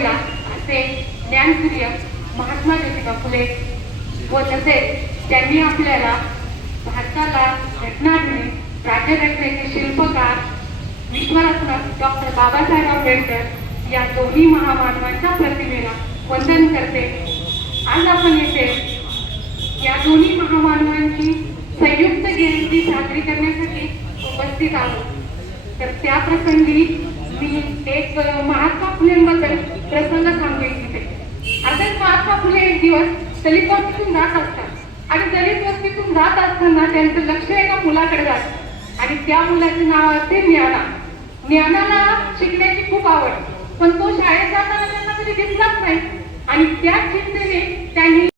गेला असे ज्ञानसूर्य महात्मा ज्योतिबा फुले व तसेच त्यांनी आपल्याला भारताला घटना देणे, राज्यघटनेचे शिल्पकार विश्वरत्न डॉक्टर बाबासाहेब आंबेडकर या दोन्ही महामानवांच्या प्रतिमेला वंदन करते. आज आपण येथे या दोन्ही महामानवांची संयुक्त जयंती साजरी करण्यासाठी उपस्थित आहोत. तर त्या प्रसंगी मी एक महात्मा फुलेंबद्दल प्रसंग सांगू इच्छिते. अर्थात महात्मा फुले एक दिवस दलित वस्तीतून जात असतात आणि दलित वस्तीतून जात असताना त्यांचं लक्ष एका मुलाकडे जातं आणि त्या मुलाचे नाव असते ज्ञाना. ज्ञानाला शिकण्याची खूप आवड, पण तो शाळेत जाताना त्यांना कधी दिसलाच नाही आणि त्याच चिंतेने त्यांनी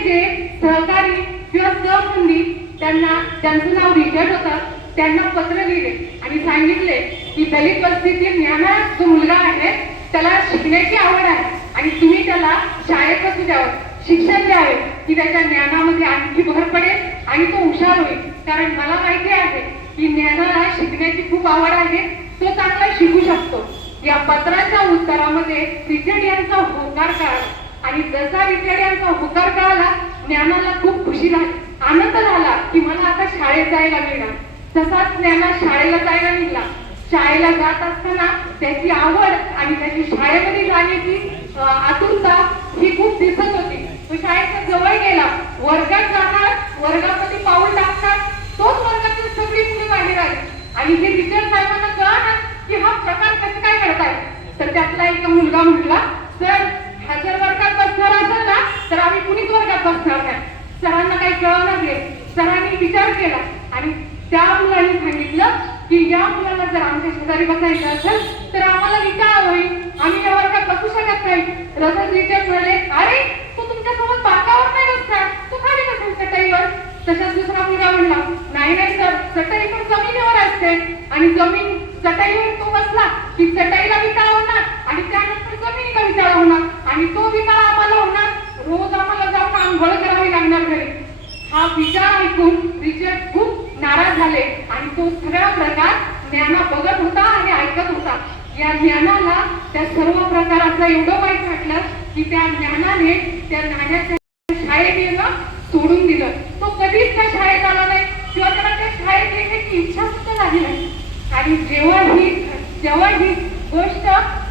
जे सहकारी किंवा सहबंदी त्यांना, ज्यांचं नाव रिचर्ड होतं, त्यांना पत्र लिहिले आणि सांगितले की दलित वस्तीतील ज्ञाना जो मुलगा आहे त्याला शिकण्याची आवड आहे आणि तुम्ही त्याला शाळेत बसू द्यावं, शिक्षण द्यावे की त्याच्या ज्ञानामध्ये आणखी भर पडेल आणि तो हुशार होईल. कारण मला माहिती आहे की ज्ञानाला शिकण्याची खूप आवड आहे, तो चांगला शिकू शकतो. या पत्राच्या उत्तरामध्ये रिचर्ड यांचा होकार कळाला आणि जसा रिचर्ड यांचा होकार कळाला ज्ञानाला खूप खुशी झाली, आनंद झाला की मला आता शाळेत जायला मिळणार. तसाच ज्ञाना शाळेला जायला निघाला. शाळेला जात असताना त्याची आवड आणि त्याची शाळेमध्ये जाण्याची आतुरता ही खूप दिसत होती. तो शाळेच्या जवळ गेला, वर्गात जाणार, वर्गामध्ये पाऊल टाकणार, तोच वर्गातील सगळी मुले बाहेर आली आणि हे रिचर्ड साहेबांना कळलं की हा प्रकार कसं काय करताय. तर त्यातला एक मुलगा म्हटला, सर हा जर वर्गात बसणार असेल ना तर आम्ही कुणीच वर्गात बसणार नाही. सरांना काही कळणार नाही. सरांनी विचार केला आणि त्या मुलाने सांगितलं की या मुलाला जर आमच्या शेजारी बसायचं असेल तर आम्हाला विटाळा होईल, आम्ही या वर्गात बसू शकत नाही. रसद रिचर्ड म्हणाले, अरे तू तुमच्यासोबत बाकावर नाही बसणार, तू खाली बसेल चटईवर. तशाच दुसरा मुलगा म्हणला, नाही नाही सर, चटई पण जमिनीवर असते आणि जमीन चटईवर तो बसला की चटईला विटाळा होणार आणि त्यानंतर जमिनीला विटाळा होणार आणि तो विटाळा आम्हाला होणार, रोज आम्हाला जाऊन आंघोळ करावी लागणार घरी. हा विचार ऐकून रिचर्ड खूप नाराज झाले आणि तो सगळा प्रकार ज्ञाना बघत होता आणि ऐकत होता. या ज्ञानाला त्या सर्व प्रकाराचं एवढं वाईट वाटलं की त्या ज्ञानाने त्या नाण्याच्या शाळेत येणं सोडून दिलं. तो कधीच त्या शाळेत आला नाही किंवा त्याला त्या शाळेत येण्याची इच्छा सुद्धा झाली नाही. आणि जेव्हा ही गोष्ट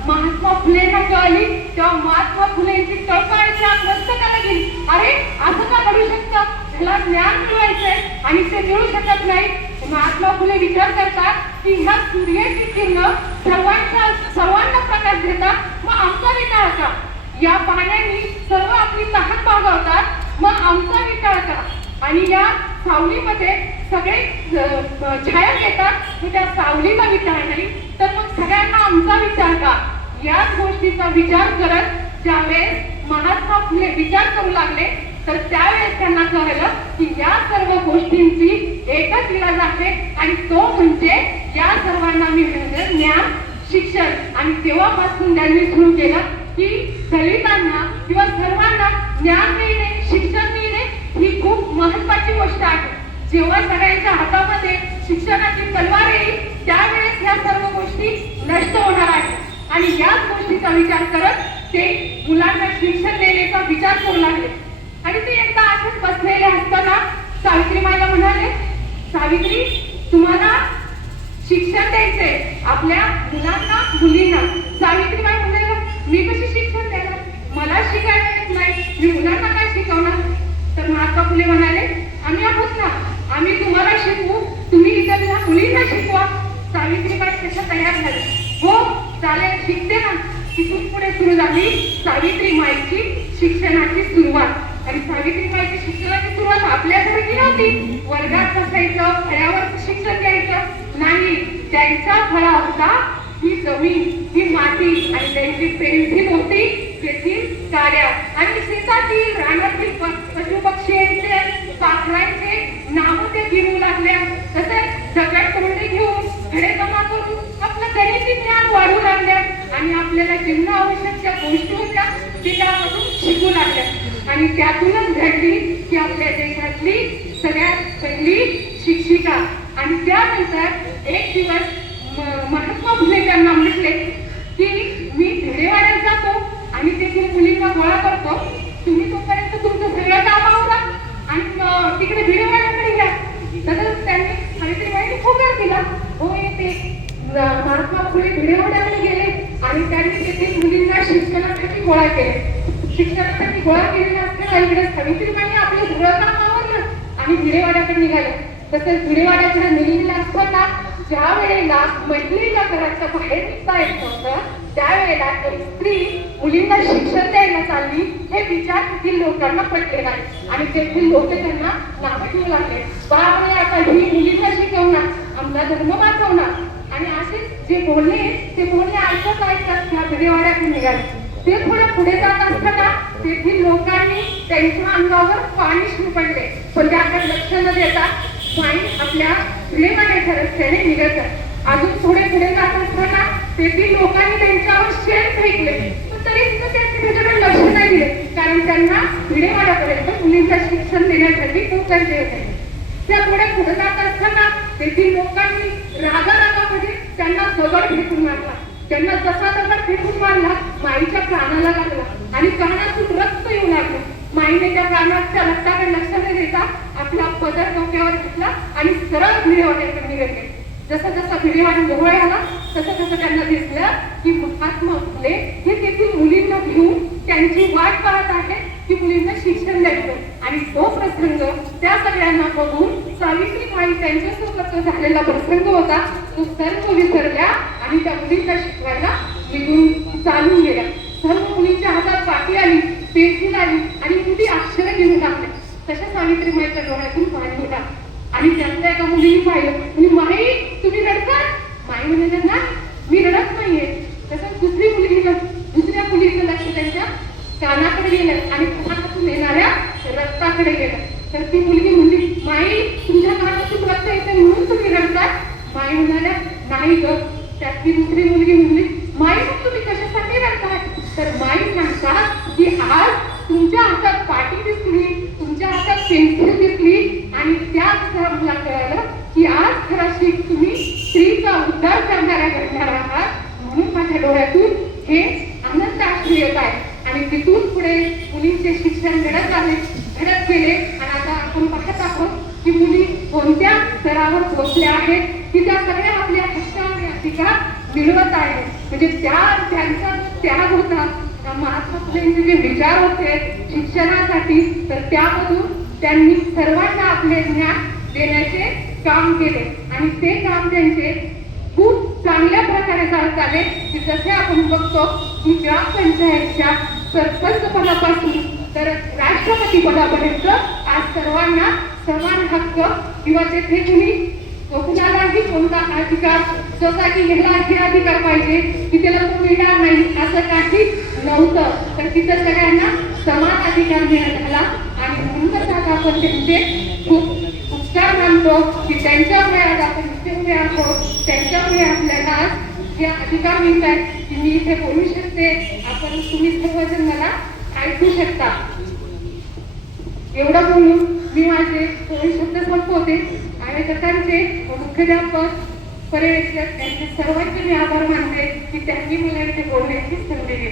महात्मा फुलेंना कळली तेव्हा महात्मा फुलेंची कळकळीच्या मस्तकाला गेली. अरे असं का घडू शकतं, त्याला ज्ञान मिळवायचंय आणि ते मिळू शकत नाही. महात्मा फुले विचार करतात की ह्या सूर्याची किरण सर्वांना प्रकाश देतात, मग आमचा विटाळ का? या पाण्याने सर्व आपली तहान भागवतात, मग आमचा विटाळ का? आणि या सावलीमध्ये सगळे छाया घेतात, मग त्या सावलीला विचार नाही तर मग सगळ्यांना आमचा विचार का? याच गोष्टीचा विचार करत ज्यावेळेस महात्मा फुले विचार करू लागले तर त्यावेळेस त्यांना कळलं की या सर्व गोष्टींची एकच इलाज आहे आणि तो म्हणजे या सर्वांना मिळणारं ज्ञान, शिक्षण. आणि तेव्हापासून त्यांनी सुरू केलं की दलितांना किंवा सर्वांना ज्ञान मिळणे, शिक्षण मिळणे ही खूप महत्वाची गोष्ट आहे. जेव्हा सगळ्यांच्या हातामध्ये शिक्षणाची तलवार येईल त्यावेळेस या सर्व गोष्टी नष्ट होणार आहेत. आणि याच गोष्टीचा विचार करत ते मुलांना शिक्षण देण्याचा विचार करू लागले. आणि ते एकदा असेच बसलेले असताना सावित्रीबाईला म्हणाले, सावित्री तुम्हाला शिक्षण द्यायचंय आपल्या मुलांना, मुलींना. सावित्रीबाई म्हणाले, मी कशी शिक्षण देणार, मला शिकायला येत नाही, मी मुलांना काय शिकवणार? तर महात्मा फुले म्हणाले, आम्ही आहोत ना, आम्ही तुम्हाला शिकवू, तुम्ही इतर मुलींना शिकवा. सावित्रीबाई तशा तयार झाल्या. हो चालेल, शिकते ना. तिथून पुढे सुरू झाली सावित्रीबाईची शिक्षणाची सुरुवात. आणि सावित्रीबाईची शिक्षणाची सुरुवात आपल्यासारखी नव्हती, वर्गात बसायचं, फळ्यावर शिक्षण द्यायचं नाही. त्यांचा फळा होता ही जमीन, ही माती आणि त्यांची पेन्सिल होती तेथील गाड्या आणि शेतातील रानातील पशु पक्षी यांचे, पाखरांचे नाव ते घेऊ लागल्या. तसेच दगड तोंडी घेऊन खडे जमा करून आपलं गणिती ज्ञान वाढू लागल्या आणि आपल्याला जीवना आवश्यक ज्या गोष्टी होत्या ती त्यामधून शिकू लागल्या. आणि त्यातूनच घडली की आपल्या देशातली सगळ्यात पहिली शिक्षिका. आणि त्यानंतर एक दिवस महात्मा फुले त्यांना म्हटले की मी भिडेवाड्यात मुलींना गोळा करतो, तुम्ही तोपर्यंत तुमचं सगळं काम आवरा आणि तिकडे व्हिडिओवाल्याकडे घ्या. तसंच त्यांनी सावित्रीबाईंनी होकार दिला. हो, ते महात्मा फुले व्हिडिओवाल्याकडे गेले आणि त्यांनी तेथील मुलींना शिक्षणासाठी गोळा केले. शिक्षणासाठी गोळा केलेले असताना इकडे सावित्रीबाईंनी आपलं सगळं काम आवरलं आणि भिडेवाड्याकडे निघाले. तसेच भिडेवाड्याकडे निघालेला असताना ज्या वेळेला महिलेला घराच्या बाहेर निघता येत नव्हतं, त्यावेळेला एक स्त्री मुलींना शिक्षण द्यायला चालली हे विचार तेथील लोकांना पटले नाही आणि तेथील लोक त्यांना नावं ठेवू लागले. बापरे, आता ही मुलींना शिकवणार, आमचा धर्म वाचवणार. आणि असेच जे बोलणे ते बोलणे ऐकत त्या भिडेवाड्याकडे निघाले. ते थोडे पुढे जात असताना तेथील लोकांनी त्यांच्या अंगावर पाणी शिंपडले, पण त्याकडे लक्ष न देता माई आपल्या भिडेवाड्याच्या रस्त्याने निघत आहे. अजून थोडे पुढे जात असताना तेथील लोकांनी त्यांच्यावर शेण फेकले, पण तरी सुद्धा त्यांनी त्याच्याकडे लक्ष नाही दिले, कारण त्यांना भिडेवाड्यापर्यंत मुलींना शिक्षण देण्यासाठी खूप गरजेचे होते. त्या पुढे जात असताना तेथील लोकांनी रागारागामध्ये त्यांना दगड फेकून मारला. त्यांना जसा दगड फेकून मारला, माईच्या कानाला लागला आणि कानातून रक्त येऊ लागलं. माईने त्या कानाच्या रक्ताकडे लक्ष न देता आपला पदर डोक्यावर घेतला आणि सरळ भिडेवाड्याकडे निघाले. जसं जसं भिडेवाडा जवळ आला तसं तसं त्यांना दिसलं की महात्मा फुले हे तेथील मुलींना घेऊन त्यांची वाट पाहत आहेत की मुलींना शिक्षण द्यायचं. आणि तो प्रसंग त्या सगळ्यांना बघून सावित्रीबाई त्यांच्यासोबत झालेला प्रसंग होता तो सर्व विसरल्या आणि त्या मुलींना शिकवायला निघून चालून गेल्या. सर्व मुलींच्या हातात पाटी आली, पेन्सिल आली आणि मुली अक्षरं लिहून लागल्या. तशा सावित्रीबाईच्या डोळ्यातून पाणी होता आणि त्यातल्या एका मुलीने पाहिलं आणि माई तुम्ही रडता? माई म्हणाले ना, मी रडत नाहीये. तसंच दुसऱ्या मुलीचं लक्ष त्यांच्या कानाकडे गेलं आणि कानातून येणाऱ्या रक्ताकडे गेलं. तर ती मुलगी म्हणली, माई तुमच्या कानातून रक्त येते म्हणून तुम्ही रडता? माई म्हणाल्या, नाही ग. त्यातली दुसरी मुलगी म्हणली, माई मग तुम्ही कशासाठी रडताय? तर माई सांगतात की आज तुमच्या हातात पाटी दिसली, तुमच्या हातात पेन्सिल दिसली आणि त्याच मला कळलं की आज खरं तुम्ही स्त्रीचा उद्धार करणाऱ्या घडणार आहात, म्हणून माझ्या डोळ्यातून हे आनंद अश्रू येत आहे. आणि तिथून पुढे मुलींचे शिक्षण घडत गेले आणि आता आपण पाहत आहोत की मुली कोणत्या स्तरावर पोहोचल्या आहेत की त्या सगळ्या आपल्या हक्क आणि अधिकार मिळवत आहेत. म्हणजे त्यांचा त्याग होता, महात्मा फुलेंचे जे विचार होते शिक्षणासाठी, तर त्यामधून त्यांनी सर्वांना आपले ज्ञान देण्याचे काम केले आणि ते काम त्यांचे खूप चांगल्या प्रकारे चालत आले. की जसे आपण बघतो की ग्रामपंचायतच्या सरपंच पदापासून तर राष्ट्रपती पदापर्यंत आज सर्वांना समान हक्क किंवा तेथे कुणालाही कोणता अधिकार सोसायटी घ्यायला हे अधिकार पाहिजे की त्याला तो मिळणार नाही असं काही नव्हतं. तर तिथं सगळ्यांना समान अधिकार मिळत आला आणि म्हणूनच आता आपण त्यांचे खूप उपकार मानतो की त्यांच्यामुळे आज आपण इथे उभे आहोत. त्यांच्यामुळे आपल्याला आज जे अधिकार मिळत आहेत की मी इथे बोलू शकते, आपण तुम्ही सर्वजण मला ऐकू शकता. एवढं बोलून मी माझे थोडे शब्द संपवते. आयोजकांचे मुख्याध्यापक पर्यवेक्षक यांचे सर्वांचे मी आभार मानते की त्यांनी मला इथे बोलण्याची संधी दिली.